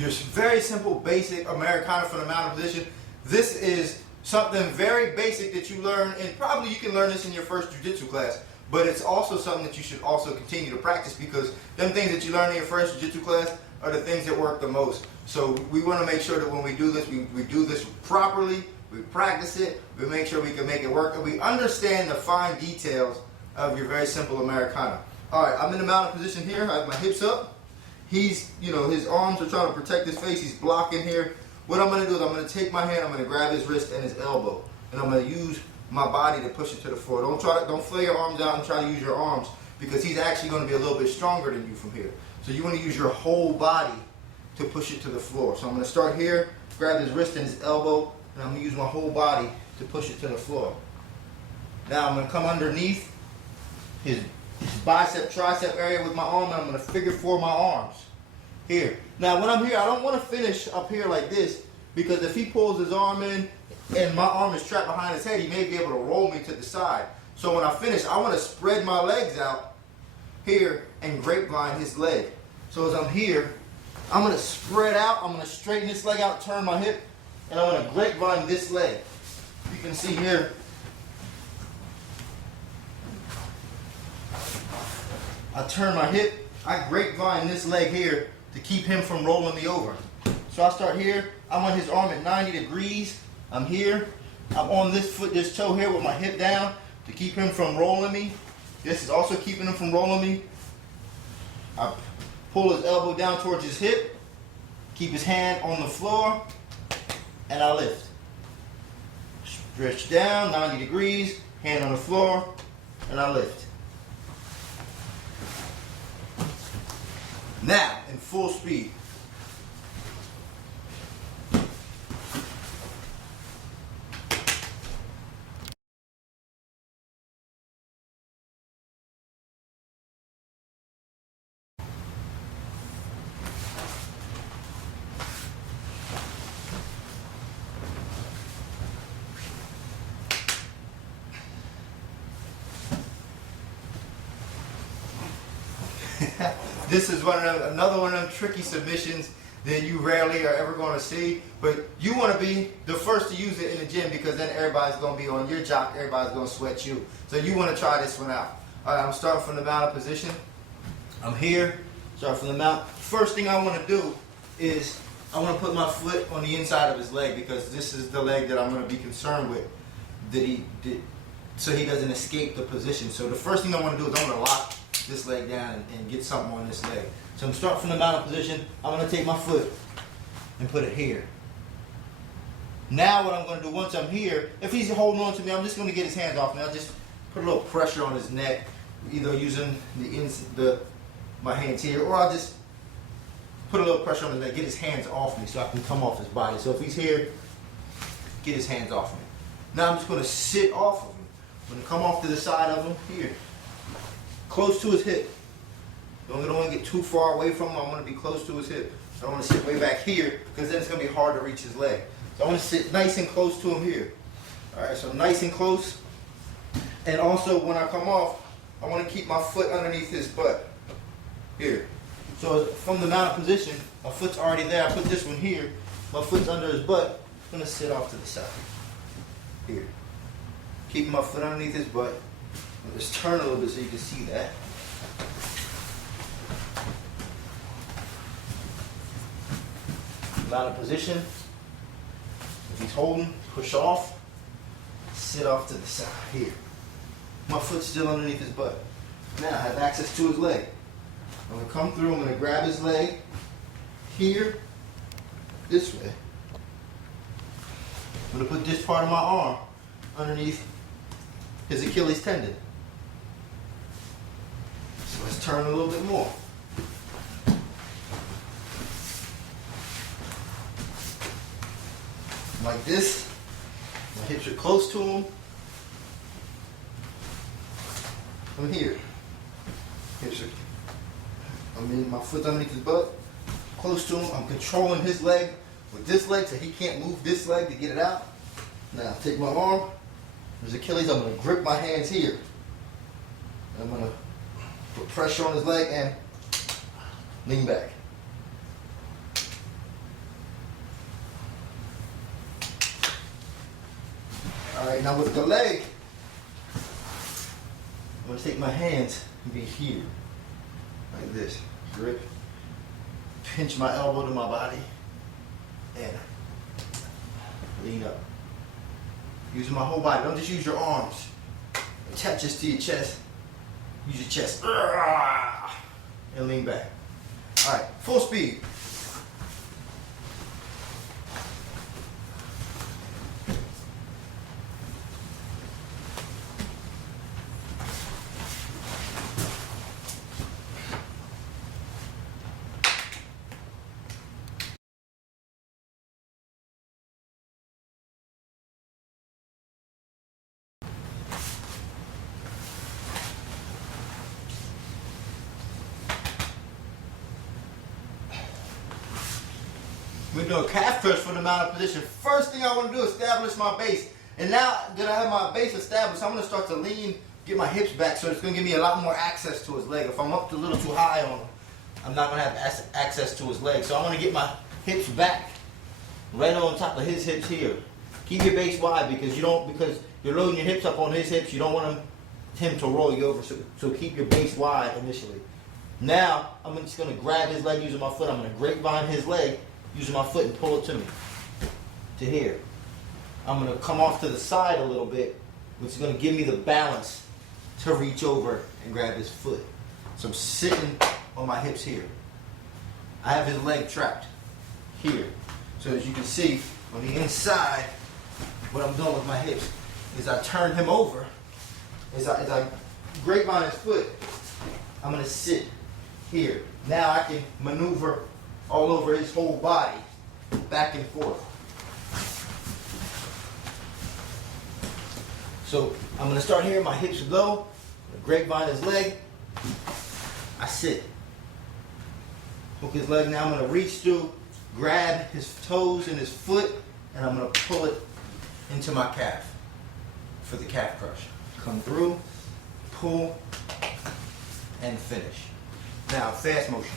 your very simple, basic Americana from the mountain position. This is something very basic that you learn, and probably you can learn this in your first jiu-jitsu class, but it's also something that you should also continue to practice, because them things that you learn in your first jiu-jitsu class are the things that work the most. So we want to make sure that when we do this, we do this properly, we practice it, we make sure we can make it work, and we understand the fine details of your very simple Americana. Alright, I'm in the mountain position here, I have my hips up. He's, his arms are trying to protect his face, he's blocking here. What I'm going to do is I'm going to take my hand, I'm going to grab his wrist and his elbow, and I'm going to use my body to push it to the floor. Don't flare your arms out and try to use your arms, because he's actually going to be a little bit stronger than you from here. So you want to use your whole body to push it to the floor. So I'm going to start here, grab his wrist and his elbow, and I'm going to use my whole body to push it to the floor. Now I'm going to come underneath his bicep, tricep area with my arm, and I'm going to figure four my arms. Here. Now when I'm here, I don't want to finish up here like this, because if he pulls his arm in and my arm is trapped behind his head, he may be able to roll me to the side. So when I finish, I want to spread my legs out here and grapevine his leg. So as I'm here, I'm going to spread out, I'm going to straighten this leg out, turn my hip, and I'm going to grapevine this leg. You can see here, I turn my hip, I grapevine this leg here to keep him from rolling me over. So I start here, I'm on his arm at 90 degrees, I'm here, I'm on this foot, this toe here with my hip down to keep him from rolling me. This is also keeping him from rolling me. I pull his elbow down towards his hip, keep his hand on the floor, and I lift. Stretch down, 90 degrees, hand on the floor, and I lift. Now, in full speed. This is another one of them tricky submissions that you rarely are ever going to see, but you want to be the first to use it in the gym, because then everybody's going to be on your jock, everybody's going to sweat you. So you want to try this one out. Alright, I'm starting from the mounted position. I'm here, start from the mount. First thing I want to do is I want to put my foot on the inside of his leg, because this is the leg that I'm going to be concerned with, so he doesn't escape the position. So the first thing I want to do is I'm going to lock this leg down and get something on this leg. So I'm starting from the mounted position. I'm going to take my foot and put it here. Now what I'm going to do once I'm here, if he's holding on to me, I'm just going to get his hands off me. I'll just put a little pressure on his neck, either using my hands here, or I'll just put a little pressure on his neck, get his hands off me so I can come off his body. So if he's here, get his hands off me. Now I'm just going to sit off of him. I'm going to come off to the side of him here, close to his hip. Don't want to get too far away from him. I want to be close to his hip. So I want to sit way back here, because then it's going to be hard to reach his leg. So I want to sit nice and close to him here. Alright, so nice and close. And also when I come off, I want to keep my foot underneath his butt. Here. So from the mounted position, my foot's already there. I put this one here. My foot's under his butt. I'm going to sit off to the side. Here. Keeping my foot underneath his butt. Let's turn a little bit so you can see that. Mounted position. If he's holding, push off. Sit off to the side here. My foot's still underneath his butt. Now I have access to his leg. I'm going to come through, I'm going to grab his leg here, this way. I'm going to put this part of my arm underneath his Achilles tendon. So let's turn a little bit more. Like this. My hips are close to him. I'm here. Hips are, my foot's underneath his butt, close to him. I'm controlling his leg with this leg so he can't move this leg to get it out. Now take my arm, there's Achilles, I'm going to grip my hands here. I'm going to put pressure on his leg and lean back. Alright, now with the leg, I'm going to take my hands and be here. Like this. Grip. Pinch my elbow to my body. And lean up. Using my whole body. Don't just use your arms. Attach this to your chest. Use your chest. And lean back. Alright, full speed. We're doing calf crunch from the mounted position. First thing I want to do is establish my base. And now that I have my base established, I'm going to start to lean, get my hips back, so it's going to give me a lot more access to his leg. If I'm up a little too high on him, I'm not going to have access to his leg. So I'm going to get my hips back right on top of his hips here. Keep your base wide because you're loading your hips up on his hips. You don't want him to roll you over. So keep your base wide initially. Now I'm just going to grab his leg using my foot. I'm going to grapevine his leg using my foot and pull it to me, to here. I'm going to come off to the side a little bit, which is going to give me the balance to reach over and grab his foot. So I'm sitting on my hips here. I have his leg trapped here. So as you can see, on the inside, what I'm doing with my hips is I turn him over. As I grapevine his foot, I'm going to sit here. Now I can maneuver all over his whole body, back and forth. So I'm going to start here, my hips are low, grapevine his leg, I sit. Hook his leg now, I'm going to reach through, grab his toes and his foot, and I'm going to pull it into my calf for the calf crush. Come through, pull, and finish. Now, fast motion.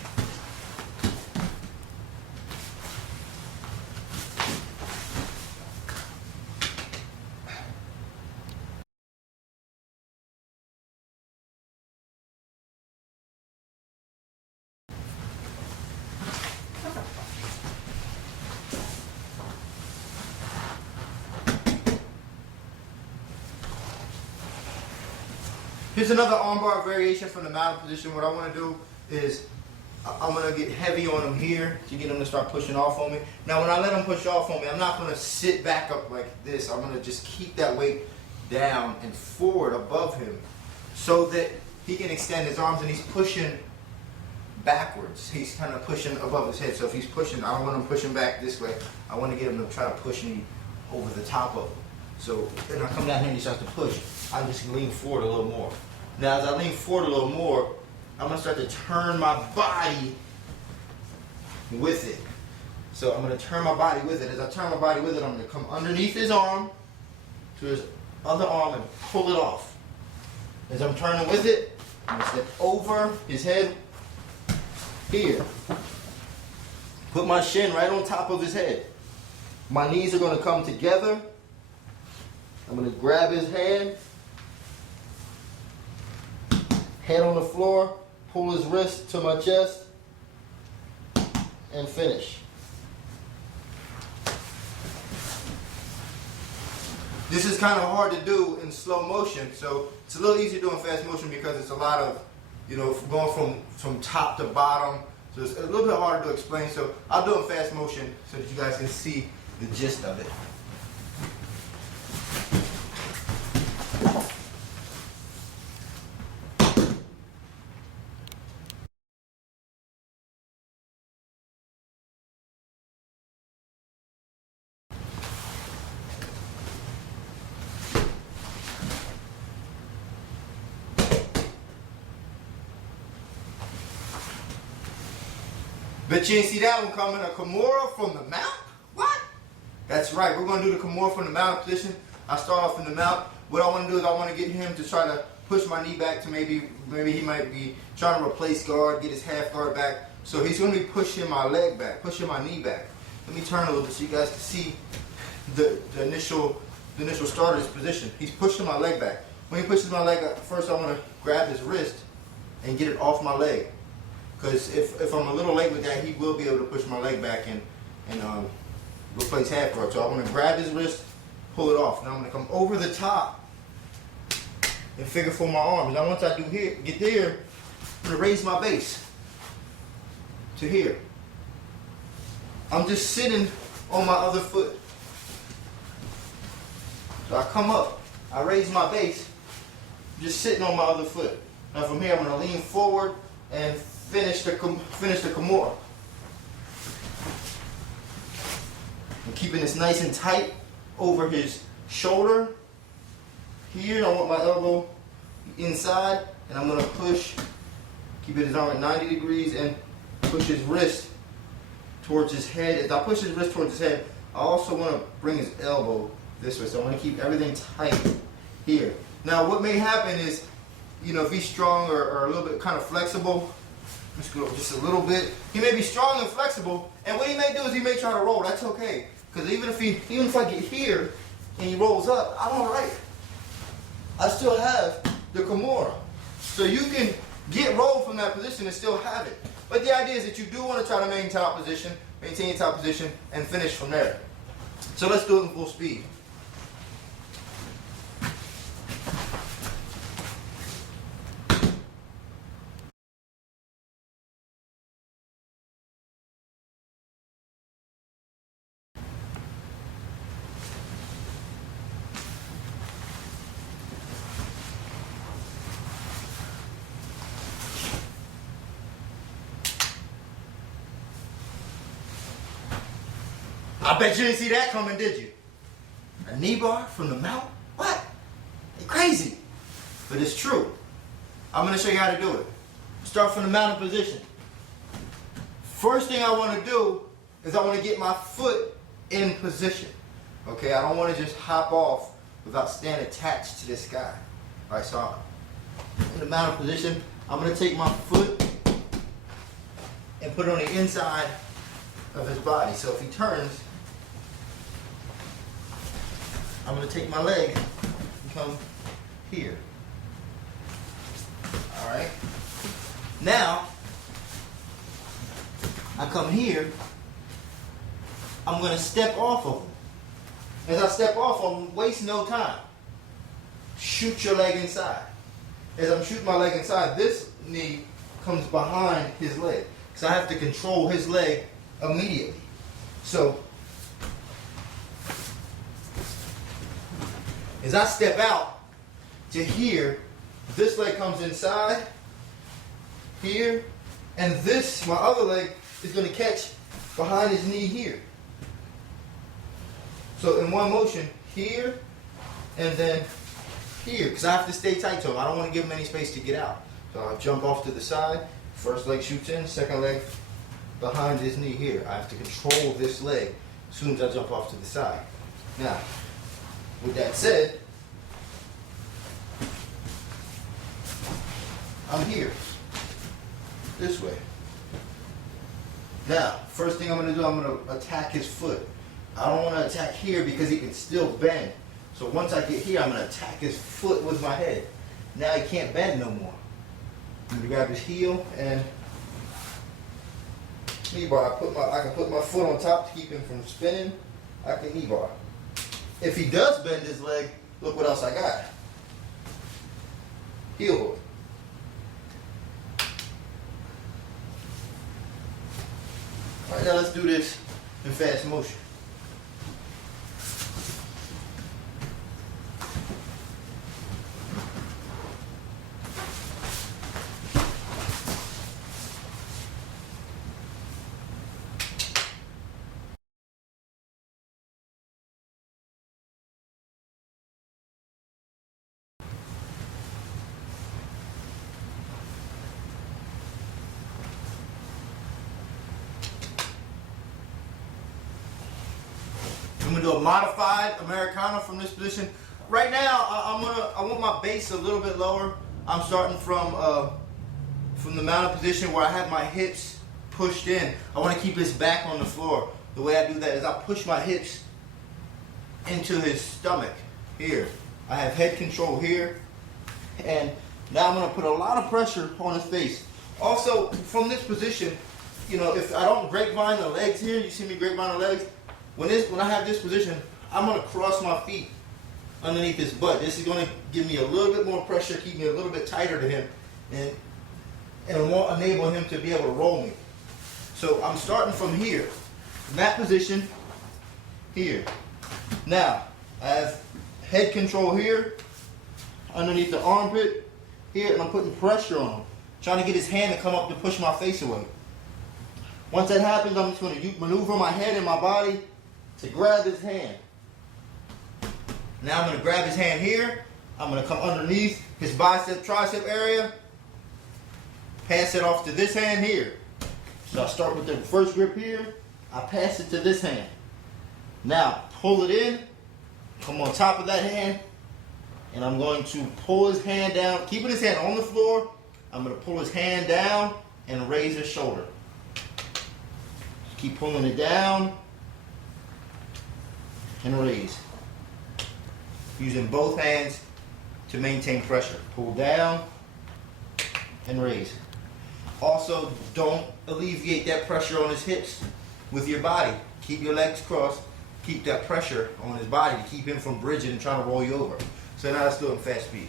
Here's another armbar variation from the mounted position. What I want to do is I'm going to get heavy on him here to get him to start pushing off on me. Now when I let him push off on me, I'm not going to sit back up like this. I'm going to just keep that weight down and forward above him so that he can extend his arms, and he's pushing backwards. He's kind of pushing above his head. So if he's pushing, I don't want him pushing back this way. I want to get him to try to push me over the top of him. So then I come down here and he starts to push. I just lean forward a little more. Now as I lean forward a little more, I'm going to start to turn my body with it. So I'm going to turn my body with it. As I turn my body with it, I'm going to come underneath his arm to his other arm and pull it off. As I'm turning with it, I'm going to step over his head here. Put my shin right on top of his head. My knees are going to come together. I'm going to grab his hand, head on the floor, pull his wrist to my chest, and finish. This is kind of hard to do in slow motion, so it's a little easier doing fast motion because it's a lot of, going from top to bottom. So it's a little bit harder to explain, so I'll do it in fast motion so that you guys can see the gist of it. Bet you didn't see that one coming. A Kimura from the mount? What? That's right. We're going to do the Kimura from the mount position. I start off in the mount. What I want to do is I want to get him to try to push my knee back to maybe he might be trying to replace guard, get his half guard back. So he's going to be pushing my leg back, pushing my knee back. Let me turn a little bit so you guys can see the initial the initial start of this position. He's pushing my leg back. When he pushes my leg back, first I want to grab his wrist and get it off my leg. Because if I'm a little late with that, he will be able to push my leg back and replace half guard. So I want to grab his wrist, pull it off. Now I'm going to come over the top and figure four my arms. Now once I do here, get there, I'm going to raise my base to here. I'm just sitting on my other foot. So I come up, I raise my base, just sitting on my other foot. Now from here I'm going to lean forward and finish the Kimura. I'm keeping this nice and tight over his shoulder. Here I want my elbow inside, and I'm going to push, keep his arm at 90 degrees and push his wrist towards his head. As I push his wrist towards his head, I also want to bring his elbow this way. So I want to keep everything tight here. Now what may happen is, you know, if he's strong or a little bit kind of flexible, let's go just a little bit. He may be strong and flexible, and what he may do is he may try to roll. That's okay, because even if I get here and he rolls up, I'm all right. I still have the Kimura, so you can get rolled from that position and still have it. But the idea is that you do want to try to maintain your top position, and finish from there. So let's do it in full speed. I bet you didn't see that coming, did you? A knee bar from the mount? What? You're crazy. But it's true. I'm going to show you how to do it. Start from the mounted position. First thing I want to do is I want to get my foot in position. Okay, I don't want to just hop off without staying attached to this guy. All right, so in the mounted position, I'm going to take my foot and put it on the inside of his body. So if he turns, I'm going to take my leg and come here. All right. Now, I come here. I'm going to step off of him. As I step off of him, waste no time. Shoot your leg inside. As I'm shooting my leg inside, this knee comes behind his leg, because I have to control his leg immediately. So, as I step out to here, this leg comes inside here, and this, my other leg, is going to catch behind his knee here. So in one motion, here, and then here, because I have to stay tight to him. I don't want to give him any space to get out. So I'll jump off to the side, first leg shoots in, second leg behind his knee here. I have to control this leg as soon as I jump off to the side. Now, with that said, I'm here, this way. Now, first thing I'm going to do, I'm going to attack his foot. I don't want to attack here because he can still bend. So once I get here, I'm going to attack his foot with my head. Now he can't bend no more. I'm going to grab his heel and knee bar. I can put my foot on top to keep him from spinning. I can knee bar. If he does bend his leg, look what else I got. Heel hook. All right, now let's do this in fast motion. I'm gonna do a modified Americana from this position. Right now, I want my base a little bit lower. I'm starting from the mounted position where I have my hips pushed in. I want to keep his back on the floor. The way I do that is I push my hips into his stomach here. I have head control here. And now I'm going to put a lot of pressure on his face. Also, from this position, you know, if I don't grapevine the legs here, you see me grapevine the legs? When I have this position, I'm going to cross my feet underneath his butt. This is going to give me a little bit more pressure, keep me a little bit tighter to him, and it won't enable him to be able to roll me. So I'm starting from here, from that position, here. Now, I have head control here, underneath the armpit, here, and I'm putting pressure on him, trying to get his hand to come up to push my face away. Once that happens, I'm just going to maneuver my head and my body to grab his hand. Now I'm going to grab his hand here. I'm going to come underneath his bicep, tricep area. Pass it off to this hand here. So I start with the first grip here. I pass it to this hand. Now pull it in. Come on top of that hand. And I'm going to pull his hand down. Keeping his hand on the floor. I'm going to pull his hand down and raise his shoulder. Keep pulling it down and raise. Using both hands to maintain pressure. Pull down and raise. Also, don't alleviate that pressure on his hips with your body. Keep your legs crossed. Keep that pressure on his body to keep him from bridging and trying to roll you over. So now let's do it in fast speed.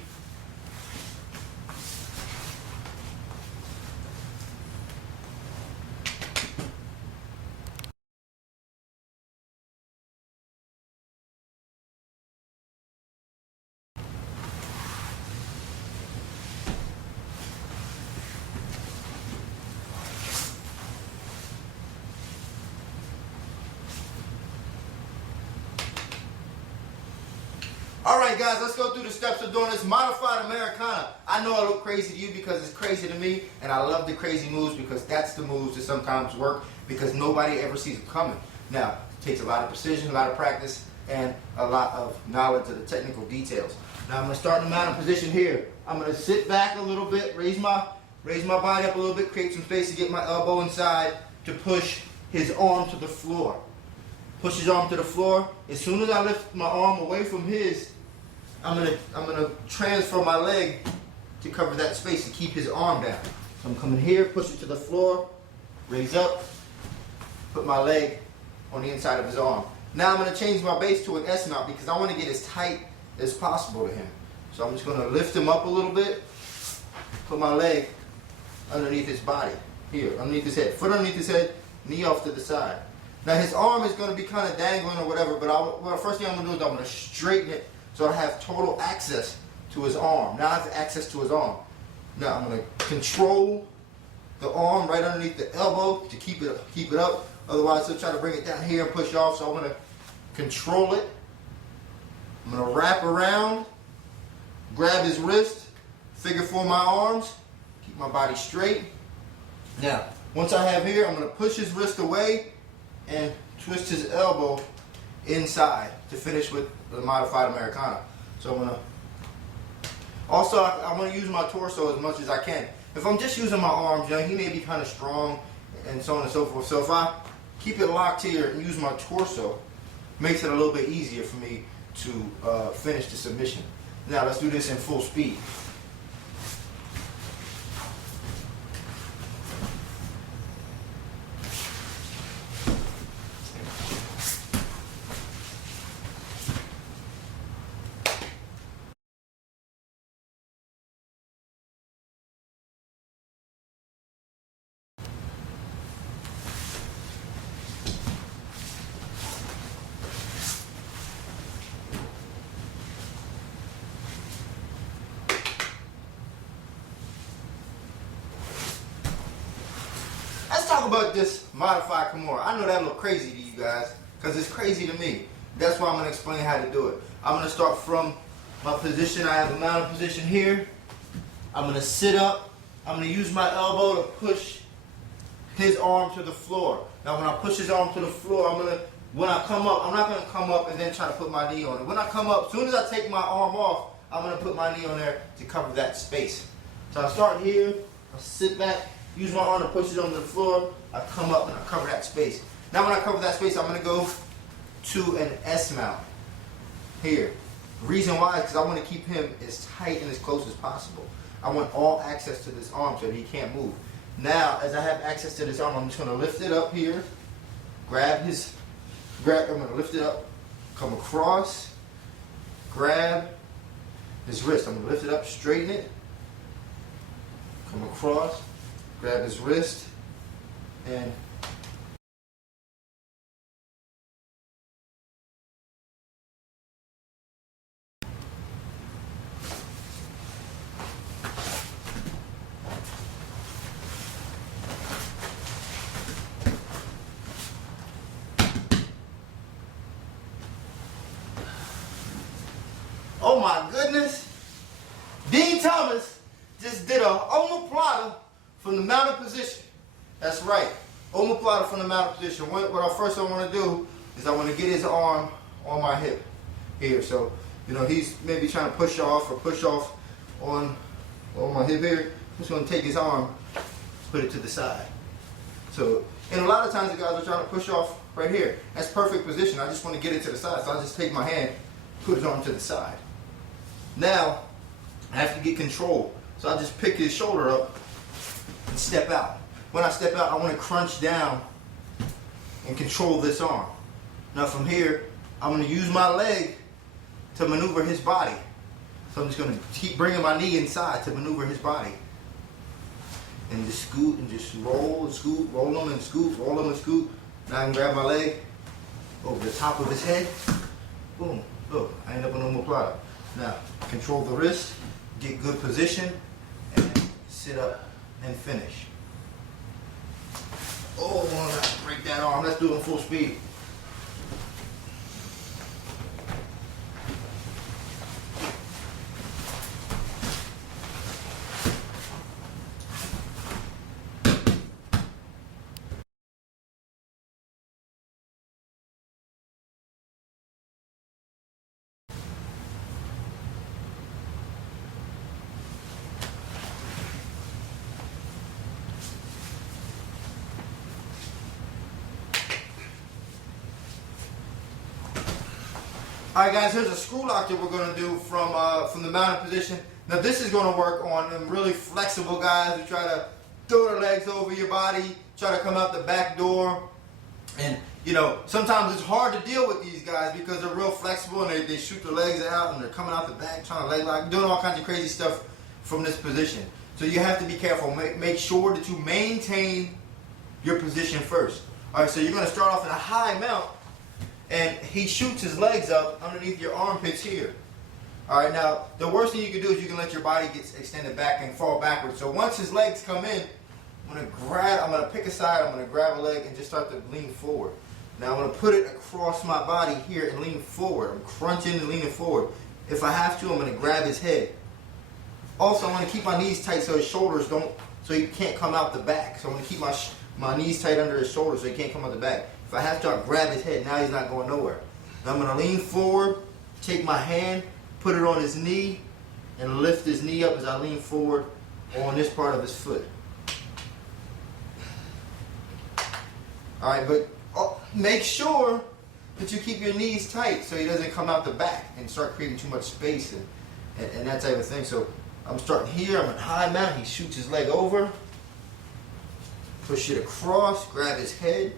Alright guys, let's go through the steps of doing this modified Americana. I know I look crazy to you because it's crazy to me, and I love the crazy moves because that's the moves that sometimes work because nobody ever sees them coming. Now, it takes a lot of precision, a lot of practice, and a lot of knowledge of the technical details. Now I'm going to start in the mountain position here. I'm going to sit back a little bit, raise my body up a little bit, create some space to get my elbow inside to push his arm to the floor. Push his arm to the floor. As soon as I lift my arm away from his, I'm gonna transfer my leg to cover that space to keep his arm down. So I'm coming here, push it to the floor, raise up, put my leg on the inside of his arm. Now I'm gonna change my base to an S mount because I want to get as tight as possible to him. So I'm just gonna lift him up a little bit, put my leg underneath his body, here, underneath his head, foot underneath his head, knee off to the side. Now his arm is gonna be kind of dangling or whatever, but well, first thing I'm gonna do is I'm gonna straighten it so I have total access to his arm. Now I have access to his arm. Now I'm going to control the arm right underneath the elbow to keep it up. Otherwise he'll try to bring it down here and push it off. So I'm going to control it. I'm going to wrap around, grab his wrist, figure four my arms, keep my body straight. Now, once I have here, I'm going to push his wrist away and twist his elbow inside to finish with the modified Americana. So I'm gonna also I want to use my torso as much as I can. If I'm just using my arms, you know, he may be kind of strong and so on and so forth. So if I keep it locked here and use my torso, makes it a little bit easier for me to finish the submission. Now let's do this in full speed. About this modified Kimura. I know that look crazy to you guys because it's crazy to me. That's why I'm going to explain how to do it. I'm going to start from my position. I have a mounted position here. I'm going to sit up. I'm going to use my elbow to push his arm to the floor. Now when I push his arm to the floor, when I come up, I'm not going to come up and then try to put my knee on it. When I come up, as soon as I take my arm off, I'm going to put my knee on there to cover that space. So I start here, I sit back, use my arm to push it onto the floor. I come up and I cover that space. Now when I cover that space, I'm going to go to an S mount. here. The reason why is because I want to keep him as tight and as close as possible. I want all access to this arm so that he can't move. Now, as I have access to this arm, I'm just going to lift it up here, I'm going to lift it up, come across, grab his wrist. I'm going to lift it up, straighten it, come across, grab his wrist, and oh my goodness, Din Tomas just did a omoplata from the mounted position. That's right, omoplata from the mounted position. What I want to do is I want to get his arm on my hip here. So, you know, he's maybe trying to push off on my hip here. I'm just going to take his arm, put it to the side. So, and a lot of times the guys are trying to push off right here. That's perfect position. I just want to get it to the side. So I just take my hand, put his arm to the side. Now, I have to get control. So I just pick his shoulder up and step out. When I step out, I want to crunch down and control this arm. Now from here, I'm going to use my leg to maneuver his body. So I'm just going to keep bringing my knee inside to maneuver his body. And just scoot and just roll and scoot, roll him and scoot, roll him and scoot. Now I can grab my leg over the top of his head. Boom, look, I end up in omoplata. Now, control the wrist, get good position, and sit up and finish. Oh, I want to break that arm. Let's do it in full speed. All right, guys, here's a screw lock that we're going to do from the mounted position. Now, this is going to work on them really flexible guys who try to throw their legs over your body, try to come out the back door. And, you know, sometimes it's hard to deal with these guys because they're real flexible and they shoot their legs out and they're coming out the back, trying to leg lock, doing all kinds of crazy stuff from this position. So you have to be careful. Make sure that you maintain your position first. All right, so you're going to start off in a high mount. And he shoots his legs up underneath your armpits here. All right, now the worst thing you can do is you can let your body get extended back and fall backwards. So once his legs come in, I'm gonna pick a side, I'm gonna grab a leg and just start to lean forward. Now I'm gonna put it across my body here and lean forward. I'm crunching and leaning forward. If I have to, I'm gonna grab his head. Also, I'm gonna keep my knees tight so his shoulders so he can't come out the back. So I'm gonna keep my knees tight under his shoulders so he can't come out the back. If I have to, I'll grab his head. Now he's not going nowhere. Now I'm going to lean forward, take my hand, put it on his knee, and lift his knee up as I lean forward on this part of his foot. All right, but make sure that you keep your knees tight so he doesn't come out the back and start creating too much space and that type of thing. So I'm starting here. I'm in high mount. He shoots his leg over, push it across, grab his head,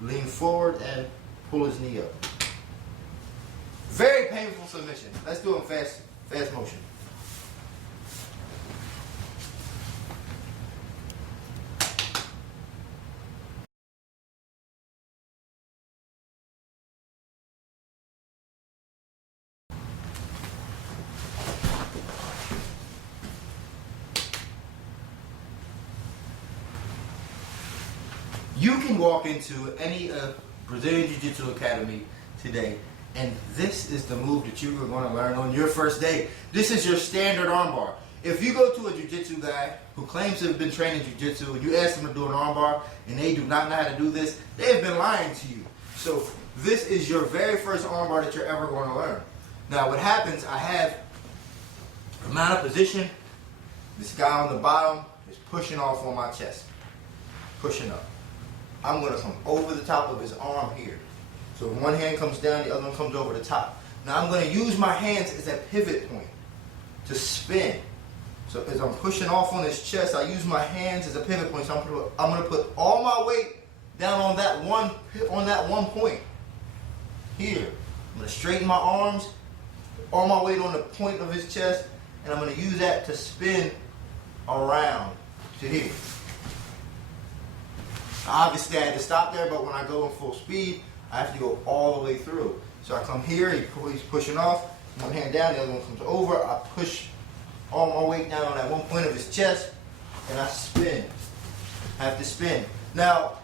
lean forward and pull his knee up. Very painful submission. Let's do it in fast motion. You can walk into any Brazilian Jiu-Jitsu Academy today, and this is the move that you are going to learn on your first day. This is your standard armbar. If you go to a Jiu-Jitsu guy who claims to have been trained in Jiu-Jitsu and you ask them to do an armbar and they do not know how to do this, they have been lying to you. So this is your very first armbar that you're ever going to learn. Now what happens, I have a mounted position. This guy on the bottom is pushing off on my chest, pushing up. I'm going to come over the top of his arm here. So one hand comes down, the other one comes over the top. Now I'm going to use my hands as a pivot point to spin. So as I'm pushing off on his chest, I use my hands as a pivot point. So I'm going to put all my weight down on that one point here. I'm going to straighten my arms, all my weight on the point of his chest, and I'm going to use that to spin around to here. Obviously I had to stop there, but when I go in full speed, I have to go all the way through. So I come here, he's pushing off, one hand down, the other one comes over, I push all my weight down on that one point of his chest, and I spin. I have to spin. Now,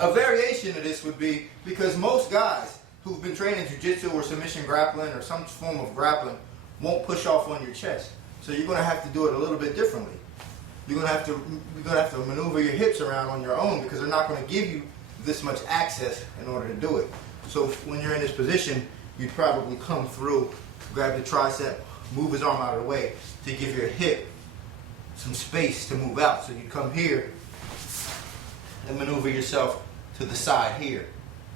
a variation of this would be, because most guys who've been training jiu-jitsu or submission grappling or some form of grappling won't push off on your chest. So you're going to have to do it a little bit differently. You're going to have to maneuver your hips around on your own, because they're not going to give you this much access in order to do it. So when you're in this position, you'd probably come through, grab the tricep, move his arm out of the way to give your hip some space to move out. So you come here and maneuver yourself to the side here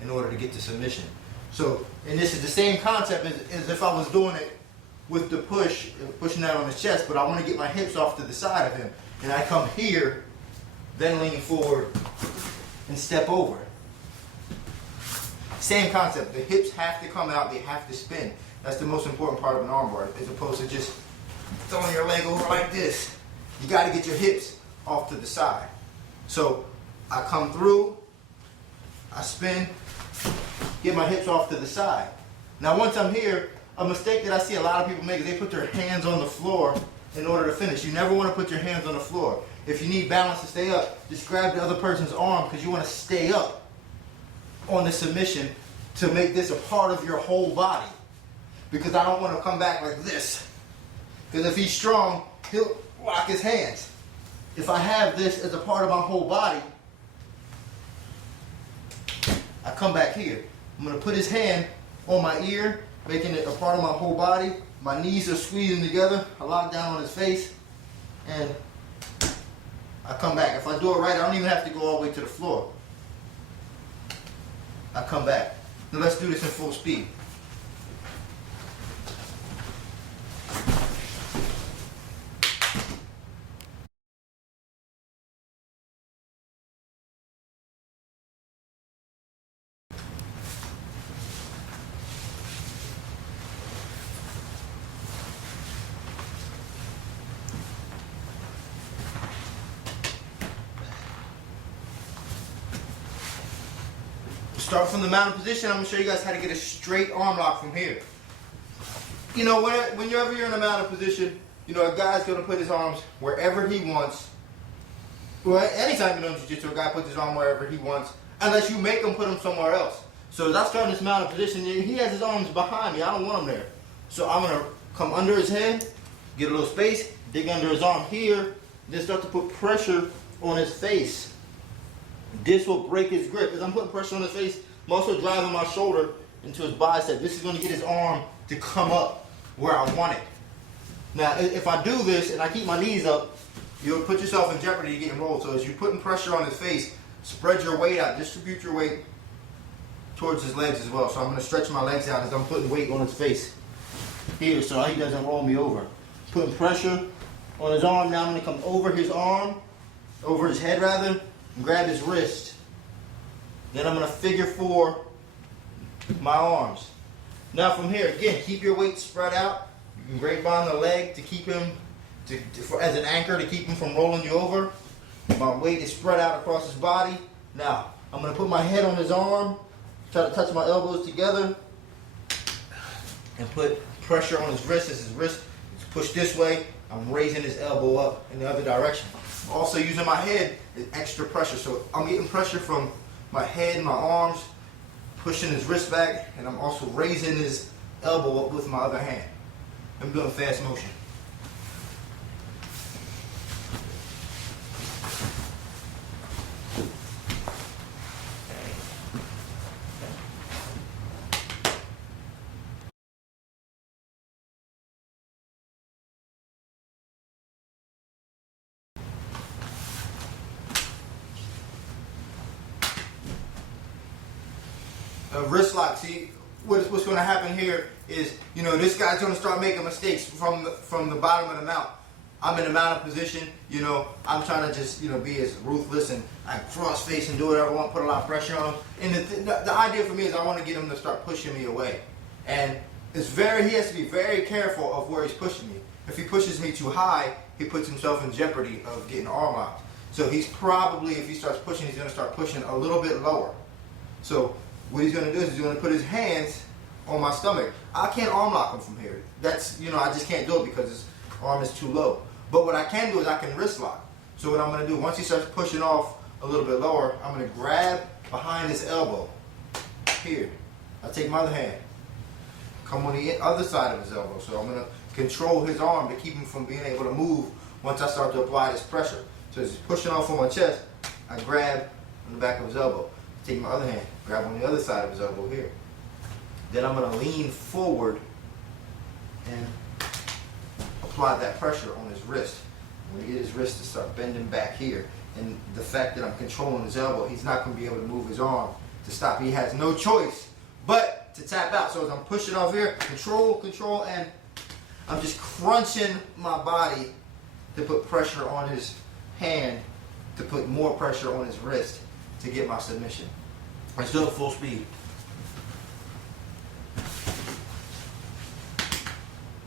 in order to get to submission. So, and this is the same concept as if I was doing it with the pushing that on his chest, but I want to get my hips off to the side of him. And I come here, then lean forward and step over. Same concept. The hips have to come out, they have to spin. That's the most important part of an armbar, as opposed to just throwing your leg over like this. You got to get your hips off to the side. So I come through, I spin, get my hips off to the side. Now once I'm here, a mistake that I see a lot of people make is they put their hands on the floor in order to finish. You never want to put your hands on the floor. If you need balance to stay up, just grab the other person's arm, because you want to stay up on the submission to make this a part of your whole body. Because I don't want to come back like this. Because if he's strong, he'll lock his hands. If I have this as a part of my whole body, I come back here. I'm going to put his hand on my ear, making it a part of my whole body. My knees are squeezing together. I lock down on his face, and I come back. If I do it right, I don't even have to go all the way to the floor. I come back. Now let's do this in full speed. Start from the mounted position. I'm going to show you guys how to get a straight arm lock from here. You know, whenever you're in a mounted position, you know, a guy's going to put his arms wherever he wants. Well, anytime you're doing jiu-jitsu, a guy puts his arm wherever he wants, unless you make him put them somewhere else. So as I start in this mounted position, he has his arms behind me. I don't want him there. So I'm going to come under his head, get a little space, dig under his arm here, then start to put pressure on his face. This will break his grip. As I'm putting pressure on his face, I'm also driving my shoulder into his bicep. This is going to get his arm to come up where I want it. Now, if I do this and I keep my knees up, you'll put yourself in jeopardy of getting rolled. So as you're putting pressure on his face, spread your weight out. Distribute your weight towards his legs as well. So I'm going to stretch my legs out as I'm putting weight on his face here so he doesn't roll me over. Putting pressure on his arm. Now I'm going to come over his arm, over his head rather, and grab his wrist. Then I'm going to figure four my arms. Now from here, again, keep your weight spread out. You can grapevine the leg to keep him, as an anchor to keep him from rolling you over. My weight is spread out across his body. Now, I'm going to put my head on his arm, try to touch my elbows together, and put pressure on his wrist. As his wrist is pushed this way, I'm raising his elbow up in the other direction. Also using my head as extra pressure. So I'm getting pressure from my head and my arms, pushing his wrist back, and I'm also raising his elbow up with my other hand. I'm doing fast motion. A wrist lock. See, what's going to happen here is, you know, this guy's going to start making mistakes from the bottom of the mount. I'm in the mounted position, you know, I'm trying to just, you know, be as ruthless and I cross face and do whatever I want, put a lot of pressure on him. And the idea for me is I want to get him to start pushing me away. And he has to be very careful of where he's pushing me. If he pushes me too high, he puts himself in jeopardy of getting arm locked. So he's probably, if he starts pushing, he's going to start pushing a little bit lower. So what he's going to do is he's going to put his hands on my stomach. I can't arm lock him from here. That's, you know, I just can't do it because his arm is too low. But what I can do is I can wrist lock. So what I'm going to do, once he starts pushing off a little bit lower, I'm going to grab behind his elbow. Here. I take my other hand. Come on the other side of his elbow. So I'm going to control his arm to keep him from being able to move once I start to apply this pressure. So as he's pushing off on my chest, I grab on the back of his elbow. Take my other hand, grab on the other side of his elbow here. Then I'm going to lean forward and apply that pressure on his wrist. I'm going to get his wrist to start bending back here. And the fact that I'm controlling his elbow, he's not going to be able to move his arm to stop. He has no choice but to tap out. So as I'm pushing off here, control, and I'm just crunching my body to put pressure on his hand, to put more pressure on his wrist to get my submission. Let's do it full speed.